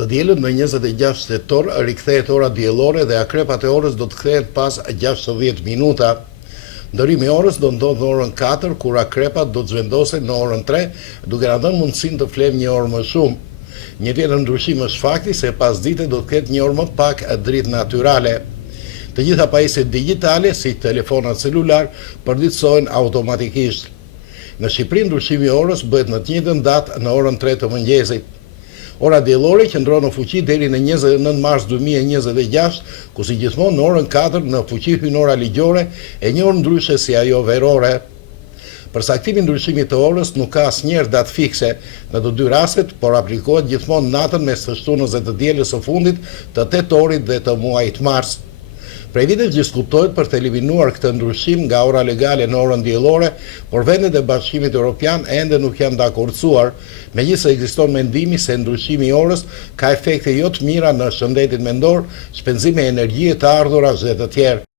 Të dielën në 26 shtator rikthehet ora diellore dhe akrepat e orës do të kthehet pas 60 minuta. Ndërimi i orës do ndodhë në orën 4, kur akrepat do të zhvendosen në orën 3, duke na dhënë mundësinë të flem një orë më shumë. Një tjetër ndryshim është fakti se pas dite do të ketë një orë më pak dritë natyrale. Të gjitha pajisjet digjitale, si telefonat celular, përditësohen automatikisht. Në Shqipëri ndryshimi i orës bëhet në të njëjtën datë në orën 3 të mëngjesit. Ora diellore qëndron në fuqi deri në 29 mars 2026, ku si gjithmonë në orën 4 në fuqi hyn ora ligjore e një orë ndryshe si ajo verore. Për saktimin ndryshimit të orës nuk ka asnjëherë datë fikse në të dy rastet, por aplikohet gjithmonë natën mes të shtunës dhe të dielës së fundit të tetorit dhe të muajit mars. Prej vitesh diskutohet për të eliminuar këtë ndryshim nga ora legale në orën diellore, por vendet e Bashkimit Evropian ende nuk janë dakordsuar, megjithëse ekziston mendimi se ndryshimi i orës ka efekte jo të mira në shëndetin mendor, shpenzime energjie të ardhurat dhe të tjerë.